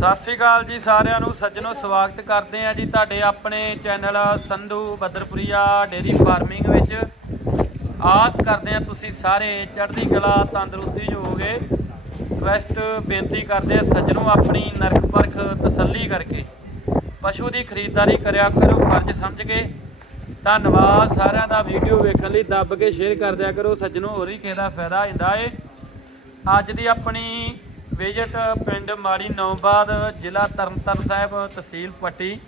ਸਤਿ ਸ੍ਰੀ ਅਕਾਲ ਜੀ ਸਾਰਿਆਂ ਨੂੰ, ਸੱਜਣੋ ਸਵਾਗਤ ਕਰਦੇ ਆ ਜੀ ਤੁਹਾਡੇ ਆਪਣੇ channel Sandhu Baddarpuria dairy farming ਵਿੱਚ। ਆਸ ਕਰਦੇ ਆ ਤੁਸੀਂ ਸਾਰੇ ਚੜ੍ਹਦੀ ਕਲਾ, ਤੰਦਰੁਸਤੀ ਹੋਵੋਗੇ ਰਿਕਵੈਸਟ ਬੇਨਤੀ ਕਰਦੇ ਆ ਸੱਜਣੋ ਆਪਣੀ ਨਰਕ ਪਰਖ ਤਸੱਲੀ ਕਰਕੇ। ਪਸ਼ੂ ਦੀ ਖਰੀਦਦਾਰੀ ਕਰਿਆ ਕਰੋ, ਫਰਜ਼ ਸਮਝ ਕੇ। ਧੰਨਵਾਦ ਸਾਰਿਆਂ ਦਾ ਵੀਡੀਓ ਵੇਖਣ ਲਈ ਦੱਬ ਕੇ ਸ਼ੇਅਰ ਕਰ ਦਿਆ ਕਰੋ। ਸੱਜਣੋ ਹੋਰ ਹੀ ਕਿਸੇ ਦਾ ਫਾਇਦਾ ਹੁੰਦਾ ਏ। ਅੱਜ ਦੀ ਆਪਣੀ ਵਿਜ਼ਿਟ ਪਿੰਡ ਮਾੜੀ ਨੌਬਾਦ ਜ਼ਿਲ੍ਹਾ ਤਰਨਤਾਰਨ ਸਾਹਿਬ ਤਹਿਸੀਲ ਪੱਟੀ।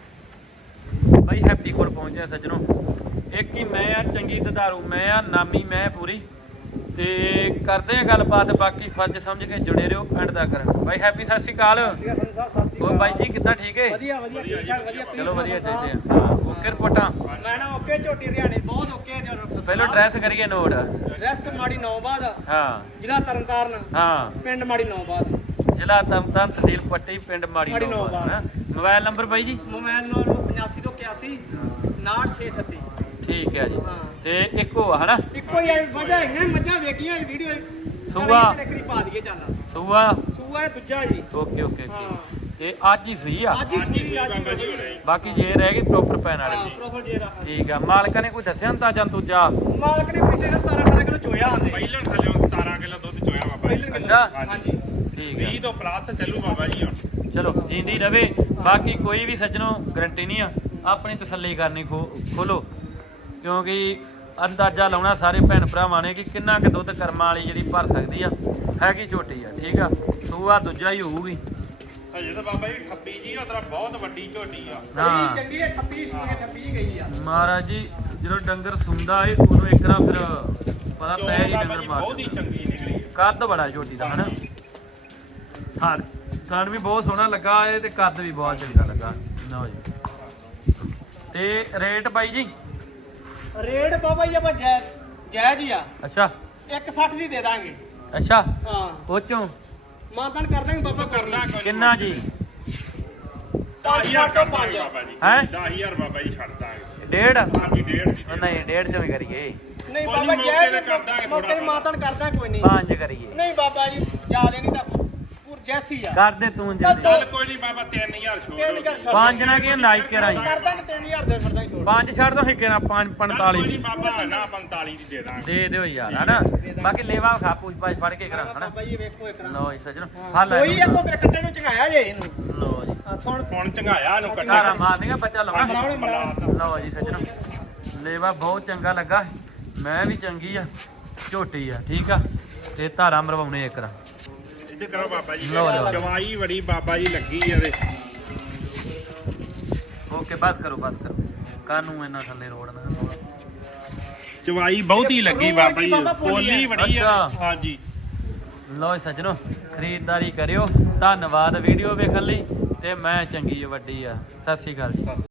ਬਈ ਹੈਪੀ ਕੋਲ ਪਹੁੰਚਿਆ ਸੱਜਣੋ। ਇੱਕ ਹੀ ਮੈਂ ਆ ਚੰਗੀ ਦਧਾਰੂ ਮੈਂ ਆ ਨਾਮੀ ਮੈਂ ਪੂਰੀ। ਤੇ ਕਰਦੇ ਆ ਗੱਲਬਾਤ ਬਾਕੀ ਫਰਜ਼ ਸਮਝ ਕੇ ਜੁੜੇ ਰਹੋ ਐਂਡ ਤੱਕ ਬਾਈ ਹੈਪੀ ਸਤਿ ਸ਼੍ਰੀ ਅਕਾਲ। ਹੋਰ ਬਾਈ ਜੀ ਕਿੱਦਾਂ ਠੀਕ ਹੈ ਵਧੀਆ ਵਧੀਆ ਠੀਕ ਠਾਕ ਵਧੀਆ। ਚਲੋ ਵਧੀਆ ਚਾਹੀਦੇ ਆ। ਹਾਂ ਓਕੇ ਰਿਪੋਰਟਾਂ। ਮੈਂ ਨਾ ਓਕੇ ਝੋਟੀ ਹਰਿਆਣੇ ਬਹੁਤ ਓਕੇ ਪਹਿਲਾਂ ਡਰੈਸ ਕਰੀਏ ਨੋਟ। ਰੈਸ ਮਾੜੀ ਨੌਬਾਦ ਹਾਂ। ਜ਼ਿਲ੍ਹਾ ਤਰਨਤਾਰਨ। ਹਾਂ। ਪਿੰਡ ਮਾੜੀ ਨੌਬਾਦ ਜ਼ਿਲ੍ਹਾ ਤਰਨਤਾਰਨ ਤਹਿਸੀਲ ਪੱਟੀ ਪਿੰਡ ਮਾੜੀ। ਹੈਂ। ਮੋਬਾਈਲ ਨੰਬਰ ਬਾਈ ਜੀ? ਮੋਬਾਈਲ ਨੰਬਰ 85 ਤੋਂ 81 69638 ਠੀਕ ਹੈ ਜੀ। ਤੇ ਇੱਕੋ ਆ ਹਨਾ? ਇੱਕੋ ਹੀ ਆ, ਵਜ੍ਹਾ ਹੈ ਮੱਝਾਂ ਵੇਖੀਆਂ ਇਹ ਵੀਡੀਓ ਸੂਆ। ਕਰੀ ਪਾ ਦਈਏ ਚੱਲ। ਸੂਆ? ਸੂਆ ਇਹ ਦੂਜਾ ਜੀ। ਓਕੇ ਓਕੇ ਤੇ ਅੱਜ ਹੀ ਸਹੀ ਆ? ਅੱਜ ਹੀ ਸੂਈ ਅੱਜ ਹੀ ਬਣੀ। ਬਾਕੀ ਜੇ ਰਹਿ ਗਈ ਪ੍ਰੋਪਰ ਪੈਣ ਵਾਲੀ। ਹਾਂ ਦੀ ਪ੍ਰੋਫਲ ਜੇਰਾ ਠੀਕ ਆ। ਮਾਲਕਾਂ ਨੇ ਕੋਈ ਦੱਸਿਆ ਤਾਂ ਜਾਂ ਦੂਜਾ ਮਾਲਕ ਨੇ ਪਿਛਲੇ 17 18 ਕਿਲੋ ਚੋਇਆ ਆਂਦੇ। ਪਹਿਲਣ ਥੱਲੇ 17 ਕਿਲੋ ਦੁੱਧ ਚੋਇਆ ਬਾਬਾ ਜੀ ਪਹਿਲੇ ਅੱਛਾ। ਹਾਂਜੀ। ਠੀਕ 20 ਤੋਂ ਪਲੱਸ ਚੱਲੂ ਬਾਬਾ ਜੀ ਹੁਣ। ਚਲੋ ਜਿੰਦੀ ਰਵੇ ਬਾਕੀ ਕੋਈ ਵੀ ਸੱਜਣੋ ਗਰੰਟੀ ਨਹੀਂ ਆ। ਆਪਣੀ ਤਸੱਲੀ ਕਰਨੀ ਖੋ- ਖੋਲੋ। ਕਿਉਂਕਿ ਅੰਦਾਜ਼ਾ ਲਾਉਣਾ ਸਾਰੇ ਭੈਣ ਭਰਾਵਾਂ ਨੇ ਕਿ ਕਿੰਨਾ ਕੁ ਦੁੱਧ ਕਰਮਾਂ ਵਾਲੀ ਜਿਹੜੀ ਭਰ ਸਕਦੀ ਆ ਹੈਗੀ ਝੋਟੀ ਆ ਠੀਕ ਆ? ਸੂਆ ਦੂਜਾ ਹੀ ਹੋਊਗੀ। ਹਜੇ ਤਾਂ ਬਾਬਾ ਜੀ ਠੱਪੀ ਜੀ ਉਧਰ ਬਹੁਤ ਵੱਡੀ ਝੋਟੀ ਆ। ਹਾਂ। ਬੜੀ ਚੰਗੀ ਹੈ ਠੱਪੀ ਸੂਈ ਠੱਪੀ ਗਈ ਆ। ਮਹਾਰਾਜ ਜੀ ਜਦੋਂ ਡੰਗਰ ਸੁੰਦਾ ਏ ਉਦੋਂ ਇੱਕ ਨਾ ਫਿਰ ਪਤਾ ਪੈ ਹੀ ਡੰਗਰ ਜੀ ਮਾਰ ਬਹੁਤ ਹੀ ਚੰਗੀ ਨਿਕਲੀ ਕੱਦ ਬੜਾ ਝੋਟੀ ਦਾ ਹਨਾ? ਹਾਂ ਥਣ ਵੀ ਬਹੁਤ ਸੋਹਣਾ ਲੱਗਾ ਏ ਤੇ ਕੱਦ ਵੀ ਬਹੁਤ ਚੰਗਾ ਲੱਗਾ। ਲਓ ਜੀ। ਤੇ ਰੇਟ ਬਾਈ ਜੀ? ਰੇਟ ਬਾਬਾ ਜੀ ਆਪਾਂ ਜੈ ਜੈ ਜੀ ਆ। ਅੱਛਾ। 160 ਦੀ ਦੇ ਦਾਂਗੇ। ਅੱਛਾ। ਹਾਂ। ਉਹ ਚੋਂ? ਮਾਨਤਨ ਕਰ ਦਾਂਗੇ ਬਾਬਾ ਕਰਦਾ ਕਰਨਾ ਕੋਈ। ਕਿੰਨਾ ਜੀ? ਪੰਜ 10000 ਤੋਂ ਕਰਦਾ ਪੰਜ। ਬਾਬਾ ਜੀ। ਹੈਂ? 10000 ਬਾਬਾ ਜੀ ਛੱਡ ਦਾਂਗੇ। ਡੇਢ? ਹਾਂਜੀ ਡੇਢ ਦੀ ਨਹੀਂ ਡੇਢ ਚੋਂ ਵੀ ਕਰੀਏ। ਨਹੀਂ ਬਾਬਾ ਜੈ ਮੌਕੇ ਕਰ ਦਾਂਗੇ ਮਾਨਤਨ ਕਰਦਾ ਕੋਈ ਨਹੀਂ। ਪੰਜ ਕਰੀਏ। ਨਹੀਂ ਬਾਬਾ ਜੀ ਜ਼ਿਆਦਾ ਨਹੀਂ ਤਾਂ ਪੂਰ ਜੈਸੀ ਆ? ਕਰ ਦੇ ਤੂੰ ਚੱਲ ਜਲਦੀ। ਚੱਲ ਕੋਈ ਨਹੀਂ ਬਾਬਾ 3000 ਛੋੜ ਤਿੰਨ ਕਰ ਛੱਡ ਪੰਜ ਨਾ ਕੀ ਲਾਈਕ ਕਰਾਈ ਕਰ ਦਾਂਗੇ 3000 ਦੇ ਛੱਡ ਦਾਂਗੇ ਛੋੜ ਪੰਜ ਛੱਡ ਦੋ ਹਿੱਕੇ ਨਾਲ ਪੰਜ ਕੋਈ 45 ਨਹੀਂ ਬਾਬਾ ਨਾ 45 ਦੀ ਦੇ ਦਾਂਗੇ। ਦੇ ਦਿਓ ਯਾਰ ਹਨਾ? ਬਾਕੀ ਲੇਵਾ ਖਾ ਪੂਛ ਪਾਛ ਫੜ ਕੇ ਕਰਾਂ ਹਨਾ? ਜੀ ਵੇਖੋ ਇੱਕ ਨਾ। ਲਓ ਜੀ ਸੱਜਣੋ ਹਾਂ। ਲੈ ਕੋਈ ਇੱਕੋ ਤੇਰੇ ਕੱਟੇ ਨੂੰ ਚੰਗਾਇਆ ਜੇ ਇਹਨੂੰ। ਲਓ ਜੀ। ਸੁਣ। ਹੁਣ ਚੰਗਾਇਆ ਇਹਨੂੰ ਘਾਰਾ ਕੱਟਾ ਮਾਰ ਦੇਗਾ ਬੱਚਾ ਲਾਉਣਾ। ਲਓ ਜੀ ਸੱਜਣੋ। ਲੇਵਾ ਬਹੁਤ ਚੰਗਾ ਲੱਗਾ। ਮੈਂ ਵੀ ਚੰਗੀ ਆ ਝੋਟੀ ਆ ਠੀਕ ਆ? ਤੇ ਧਾਰਾ ਮਰਵਾਉਣੇ ਇੱਕ ਰਾ ਇੱਥੇ ਕਰੋ ਬਾਬਾ ਜੀ। ਲਓ, ਲਓ। ਜਵਾਈ ਬੜੀ ਬਾਬਾ ਜੀ ਲੱਗੀ ਇਹਦੇ ਓਕੇ ਬਸ ਕਰੋ ਬਸ ਕਰੋ। ਕਾਨੂੰ ਇਹਨਾਂ ਥੱਲੇ ਰੋੜ ਨਾ ਜਵਾਈ ਬਹੁਤੀ ਲੱਗੀ ਰੂਹ ਬਾਬਾ ਜੀ। ਪੋਲੀ ਬੜੀ ਆ। ਅੱਛਾ। ਹਾਂਜੀ। ਲਓ ਜੀ ਸੱਜਣੋ ਖਰੀਦਦਾਰੀ ਕਰਿਓ। ਧੰਨਵਾਦ ਵੀਡੀਓ ਵੇਖਣ ਲਈ ਤੇ ਮੈਂ ਚੰਗੀ ਵੱਡੀ ਆ। ਸਤਿ ਸ਼੍ਰੀ ਅਕਾਲ ਜੀ।